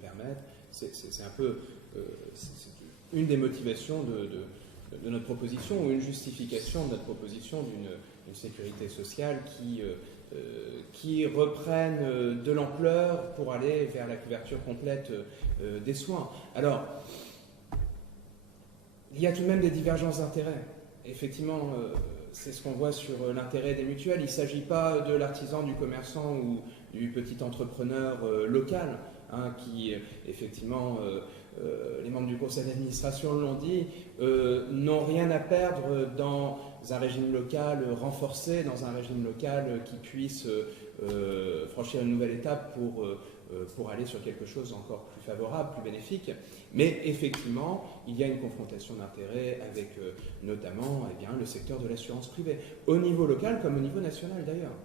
permettre. C'est un peu une des motivations de notre proposition, ou une justification de notre proposition d'une sécurité sociale qui reprenne de l'ampleur pour aller vers la couverture complète des soins. Alors, il y a tout de même des divergences d'intérêts. Effectivement, c'est ce qu'on voit sur l'intérêt des mutuelles. Il ne s'agit pas de l'artisan, du commerçant ou du petit entrepreneur local, hein, qui, effectivement, les membres du conseil d'administration l'ont dit, n'ont rien à perdre dans un régime local renforcé, dans un régime local qui puisse franchir une nouvelle étape pour aller sur quelque chose encore plus favorable, plus bénéfique. Mais effectivement, il y a une confrontation d'intérêts avec notamment le secteur de l'assurance privée, au niveau local comme au niveau national d'ailleurs.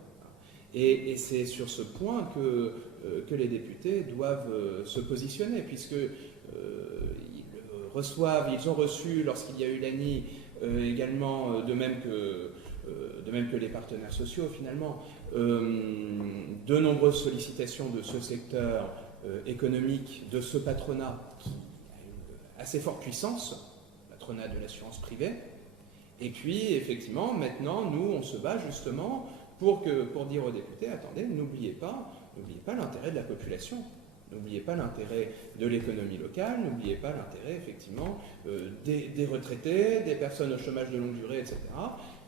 Et c'est sur ce point que les députés doivent se positionner, puisque ils ont reçu, lorsqu'il y a eu l'ANI, également, de même que les partenaires sociaux finalement, de nombreuses sollicitations de ce secteur économique, de ce patronat qui a une assez forte puissance, patronat de l'assurance privée. Et puis effectivement, maintenant, nous, on se bat justement pour dire aux députés, attendez, n'oubliez pas l'intérêt de la population. N'oubliez pas l'intérêt de l'économie locale, n'oubliez pas l'intérêt, effectivement, des retraités, des personnes au chômage de longue durée, etc.,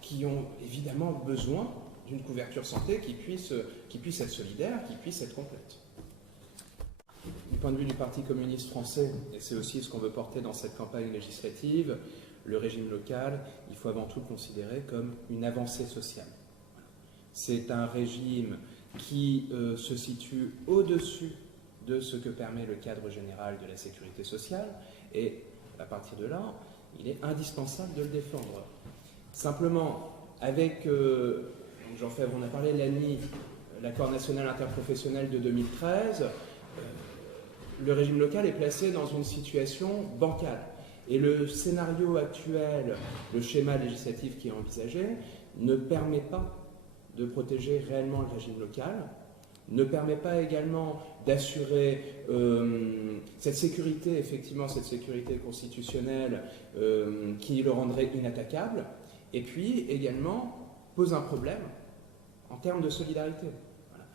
qui ont évidemment besoin d'une couverture santé qui puisse être solidaire, qui puisse être complète. Du point de vue du Parti communiste français, et c'est aussi ce qu'on veut porter dans cette campagne législative, le régime local, il faut avant tout le considérer comme une avancée sociale. C'est un régime qui se situe au-dessus de ce que permet le cadre général de la sécurité sociale, et à partir de là, il est indispensable de le défendre. Simplement, avec, Jean-Fèvre en a parlé, l'ANI, l'accord national interprofessionnel de 2013, le régime local est placé dans une situation bancale. Et le scénario actuel, le schéma législatif qui est envisagé, ne permet pas de protéger réellement le régime local, ne permet pas également d'assurer cette sécurité, effectivement, cette sécurité constitutionnelle qui le rendrait inattaquable, et puis également pose un problème en termes de solidarité. Voilà.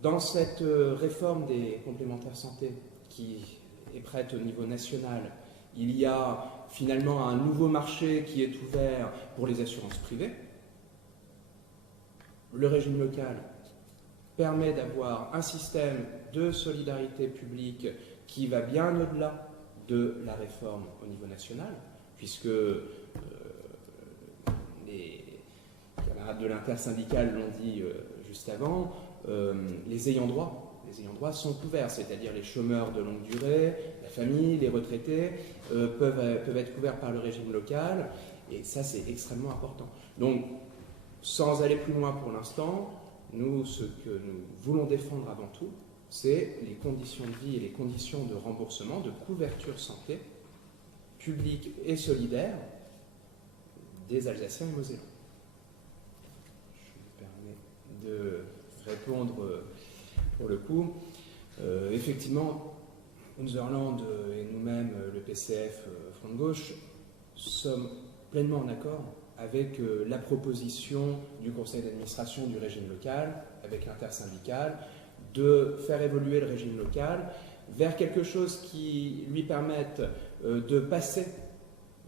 Dans cette réforme des complémentaires santé qui est prête au niveau national, il y a finalement un nouveau marché qui est ouvert pour les assurances privées. Le régime local permet d'avoir un système de solidarité publique qui va bien au-delà de la réforme au niveau national, puisque les camarades de l'intersyndicale l'ont dit juste avant, les ayants droit sont couverts, c'est-à-dire les chômeurs de longue durée, la famille, les retraités peuvent être couverts par le régime local, et ça c'est extrêmement important. Donc, sans aller plus loin pour l'instant, nous, ce que nous voulons défendre avant tout, c'est les conditions de vie et les conditions de remboursement, de couverture santé, publique et solidaire, des Alsaciens et Mosellans. Je me permets de répondre pour le coup. Effectivement, Unserland et nous-mêmes, le PCF Front de Gauche, sommes pleinement en accord avec la proposition du conseil d'administration du régime local, avec l'intersyndicale, de faire évoluer le régime local vers quelque chose qui lui permette de passer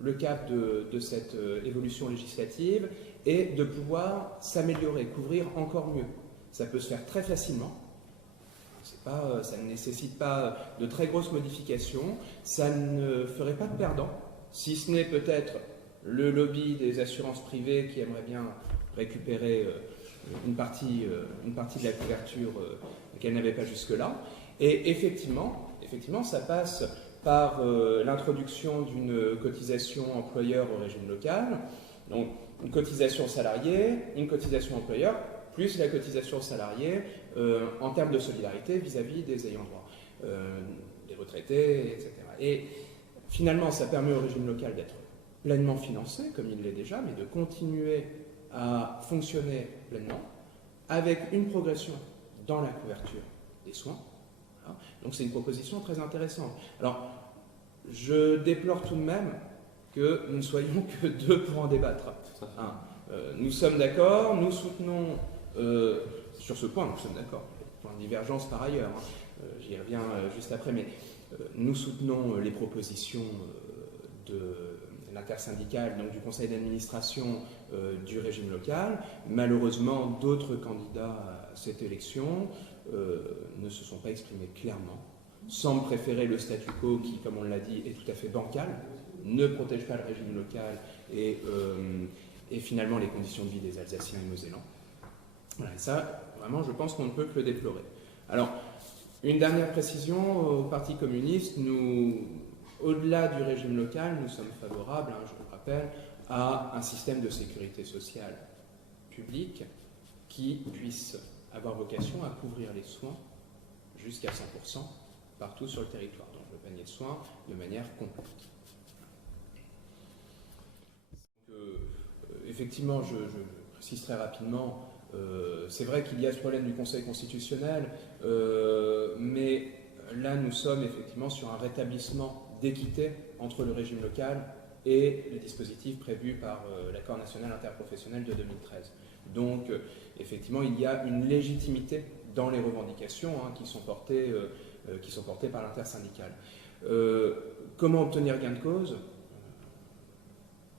le cap de cette évolution législative et de pouvoir s'améliorer, couvrir encore mieux. Ça peut se faire très facilement. Ça ne nécessite pas de très grosses modifications. Ça ne ferait pas de perdant, si ce n'est peut-être le lobby des assurances privées qui aimerait bien récupérer une partie de la couverture qu'elle n'avait pas jusque-là. Et effectivement, ça passe par l'introduction d'une cotisation employeur au régime local, donc une cotisation salariée, une cotisation employeur, plus la cotisation salariée en termes de solidarité vis-à-vis des ayants droit, des retraités, etc. Et finalement, ça permet au régime local d'être pleinement financé, comme il l'est déjà, mais de continuer à fonctionner pleinement, avec une progression dans la couverture des soins, Voilà. Donc c'est une proposition très intéressante. Alors, je déplore tout de même que nous ne soyons que deux pour en débattre. Hein. Nous sommes d'accord, nous soutenons, sur ce point, nous sommes d'accord, point de divergence par ailleurs, hein. J'y reviens juste après, mais nous soutenons les propositions de l'intersyndicale, donc du conseil d'administration du régime local. Malheureusement, d'autres candidats à cette élection ne se sont pas exprimés clairement, semblent préférer le statu quo qui, comme on l'a dit, est tout à fait bancal, ne protège pas le régime local et finalement les conditions de vie des Alsaciens et Mosellans. Voilà, et ça, vraiment, je pense qu'on ne peut que le déplorer. Alors, une dernière précision, au Parti communiste, nous, au-delà du régime local, nous sommes favorables, hein, je vous le rappelle, à un système de sécurité sociale publique qui puisse avoir vocation à couvrir les soins jusqu'à 100% partout sur le territoire, donc le panier de soins de manière complète. Effectivement, je précise très rapidement, c'est vrai qu'il y a ce problème du Conseil constitutionnel, mais là nous sommes effectivement sur un rétablissement d'équité entre le régime local et les dispositifs prévus par l'accord national interprofessionnel de 2013. Donc effectivement il y a une légitimité dans les revendications hein, qui sont portées par l'intersyndicale. Comment obtenir gain de cause?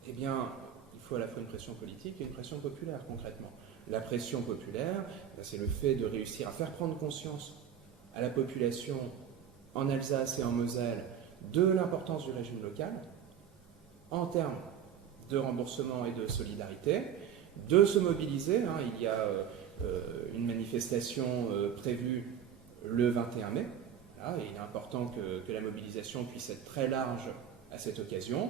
Eh bien, il faut à la fois une pression politique et une pression populaire, concrètement. La pression populaire, c'est le fait de réussir à faire prendre conscience à la population en Alsace et en Moselle de l'importance du régime local en termes de remboursement et de solidarité, de se mobiliser. Hein, il y a une manifestation prévue le 21 mai. Voilà, et il est important que la mobilisation puisse être très large à cette occasion.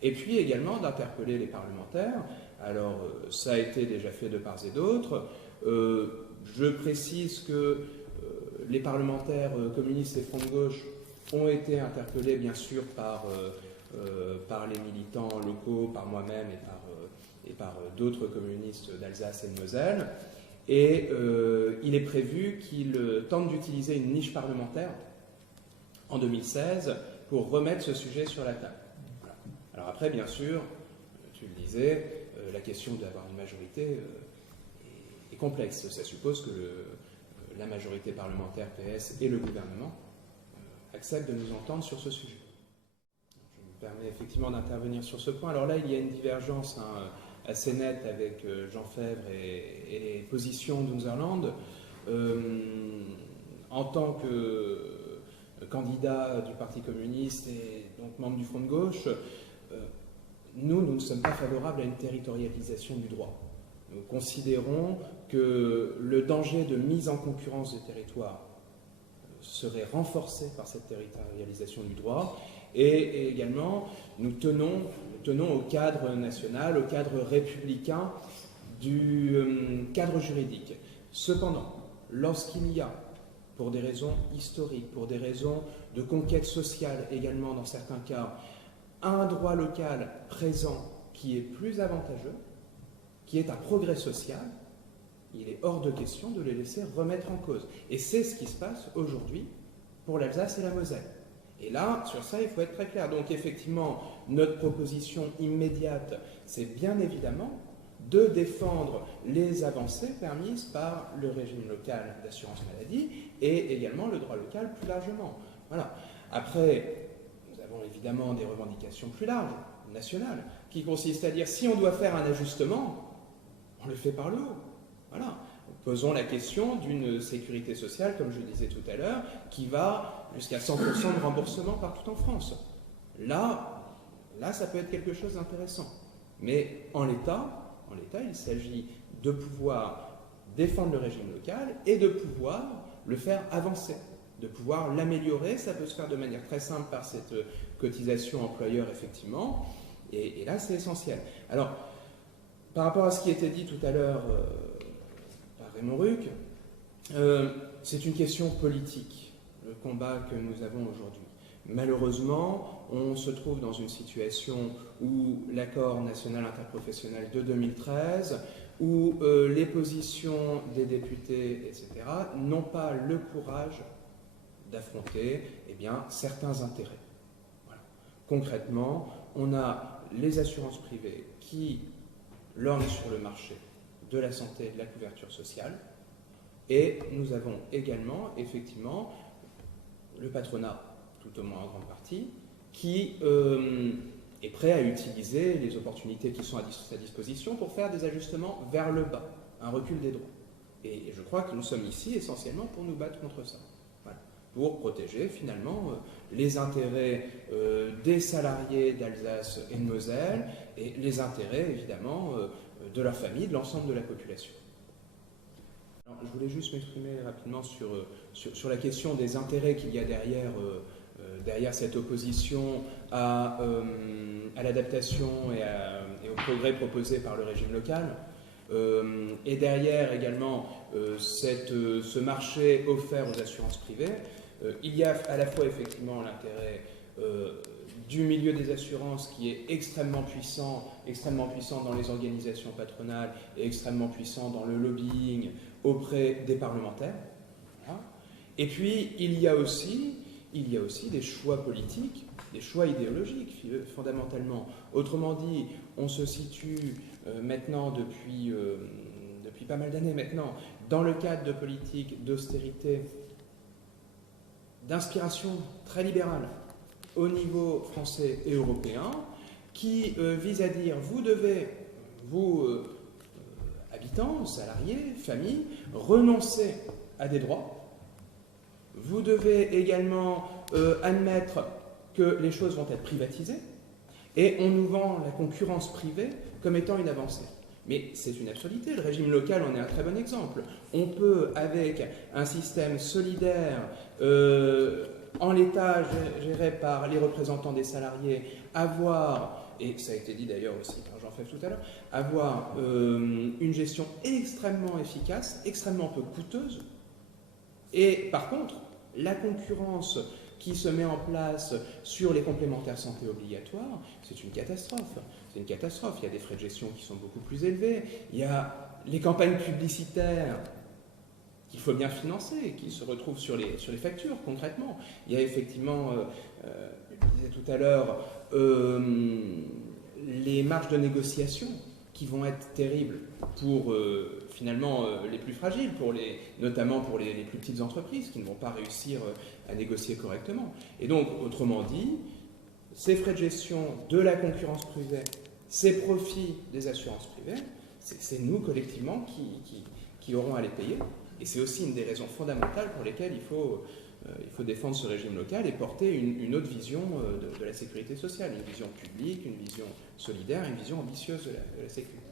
Et puis également d'interpeller les parlementaires. Alors, ça a été déjà fait de part et d'autre. Je précise que les parlementaires communistes et Front de gauche ont été interpellés, bien sûr, par les militants locaux, par moi-même et par d'autres communistes d'Alsace et de Moselle. Et il est prévu qu'ils tentent d'utiliser une niche parlementaire en 2016 pour remettre ce sujet sur la table. Alors après, bien sûr, tu le disais, la question d'avoir une majorité est complexe. Ça suppose que la majorité parlementaire PS et le gouvernement acceptent de nous entendre sur ce sujet. Je me permets effectivement d'intervenir sur ce point. Alors là, il y a une divergence assez nette avec Jean Febvre et les positions d'Unserland. En tant que candidat du Parti communiste et donc membre du Front de gauche, nous ne sommes pas favorables à une territorialisation du droit. Nous considérons que le danger de mise en concurrence des territoires serait renforcé par cette territorialisation du droit et également nous tenons au cadre national, au cadre républicain du cadre juridique. Cependant, lorsqu'il y a, pour des raisons historiques, pour des raisons de conquête sociale également dans certains cas, un droit local présent qui est plus avantageux, qui est un progrès social, il est hors de question de les laisser remettre en cause. Et c'est ce qui se passe aujourd'hui pour l'Alsace et la Moselle. Et là, sur ça, il faut être très clair. Donc effectivement, notre proposition immédiate, c'est bien évidemment de défendre les avancées permises par le régime local d'assurance maladie et également le droit local plus largement. Voilà. Après, évidemment des revendications plus larges, nationales, qui consistent à dire si on doit faire un ajustement, on le fait par le haut. Voilà. Posons la question d'une sécurité sociale, comme je le disais tout à l'heure, qui va jusqu'à 100% de remboursement partout en France. Là, ça peut être quelque chose d'intéressant. Mais en l'état, il s'agit de pouvoir défendre le régime local et de pouvoir le faire avancer, de pouvoir l'améliorer. Ça peut se faire de manière très simple par cette cotisation employeur, effectivement, et là, c'est essentiel. Alors, par rapport à ce qui était dit tout à l'heure par Raymond Ruck, c'est une question politique, le combat que nous avons aujourd'hui. Malheureusement, on se trouve dans une situation où l'accord national interprofessionnel de 2013, où les positions des députés, etc., n'ont pas le courage d'affronter certains intérêts. Voilà. Concrètement, on a les assurances privées qui lorgnent sur le marché de la santé et de la couverture sociale, et nous avons également, effectivement, le patronat, tout au moins en grande partie, qui est prêt à utiliser les opportunités qui sont à sa disposition pour faire des ajustements vers le bas, un recul des droits. Et je crois que nous sommes ici essentiellement pour nous battre contre ça, voilà, pour protéger finalement les intérêts des salariés d'Alsace et de Moselle et les intérêts évidemment de leur famille, de l'ensemble de la population. Alors, je voulais juste m'exprimer rapidement sur la question des intérêts qu'il y a derrière cette opposition à l'adaptation et au progrès proposé par le régime local. Et derrière également ce marché offert aux assurances privées, il y a à la fois effectivement l'intérêt du milieu des assurances qui est extrêmement puissant dans les organisations patronales et extrêmement puissant dans le lobbying auprès des parlementaires. Voilà. Et puis il y a aussi des choix politiques, des choix idéologiques fondamentalement. Autrement dit, on se situe maintenant depuis pas mal d'années maintenant dans le cadre de politiques d'austérité, d'inspiration très libérale au niveau français et européen, qui vise à dire vous devez, habitants, salariés, familles, renoncer à des droits. Vous devez également admettre que les choses vont être privatisées, et on nous vend la concurrence privée comme étant une avancée. Mais c'est une absurdité. Le régime local en est un très bon exemple. On peut, avec un système solidaire en l'état géré par les représentants des salariés, avoir, et ça a été dit d'ailleurs aussi par Jean-Fèvre tout à l'heure, avoir une gestion extrêmement efficace, extrêmement peu coûteuse. Et par contre, la concurrence qui se met en place sur les complémentaires santé obligatoires, c'est une catastrophe. C'est une catastrophe. Il y a des frais de gestion qui sont beaucoup plus élevés. Il y a les campagnes publicitaires qu'il faut bien financer, qui se retrouvent sur les factures, concrètement. Il y a effectivement, je disais tout à l'heure, les marges de négociation qui vont être terribles pour finalement les plus fragiles, notamment pour les plus petites entreprises qui ne vont pas réussir à négocier correctement. Et donc, autrement dit, ces frais de gestion de la concurrence privée, ces profits des assurances privées, c'est nous collectivement qui aurons à les payer. Et c'est aussi une des raisons fondamentales pour lesquelles il faut défendre ce régime local et porter une autre vision de la sécurité sociale, une vision publique, une vision solidaire, une vision ambitieuse de la sécurité.